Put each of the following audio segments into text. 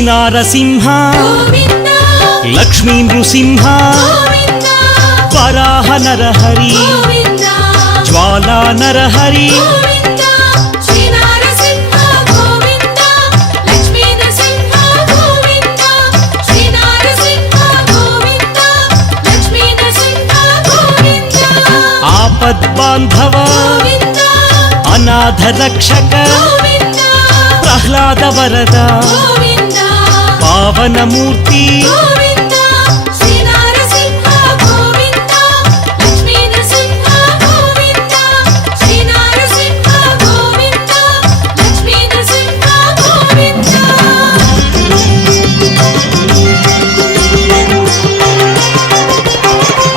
శ్రీనారసింహ లక్ష్మీ నృసింహ వరాహ నరహరి జ్వాలా నరహరి ఆపద్బాంధవ అనాథ రక్షక ప్రహ్లాద వరద పావనమూర్తి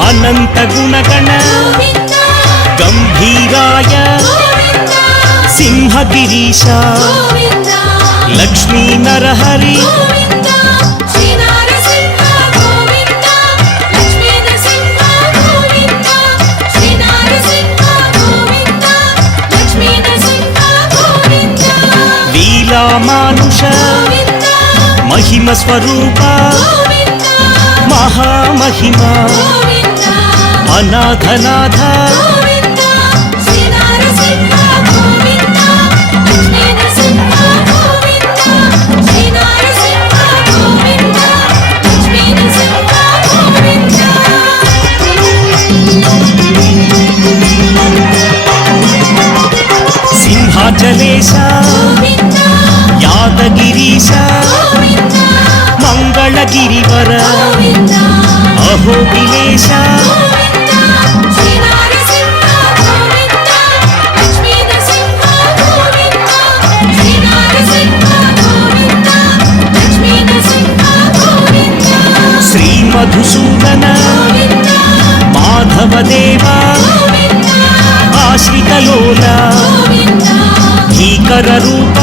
అనంత గుణగణ గంభీరాయ సింహగిరీశ లక్ష్మీ నరహరి లీలామానుష మహిమ స్వరూప మహామహిమ అనాథనాథ సింహాచలేశ యాదగిరీశ మంగళగిరివర అహోబిలేశ శ్రీ మధుసూదన మాధవదేవ ఆశ్రితలోల భీకర రూప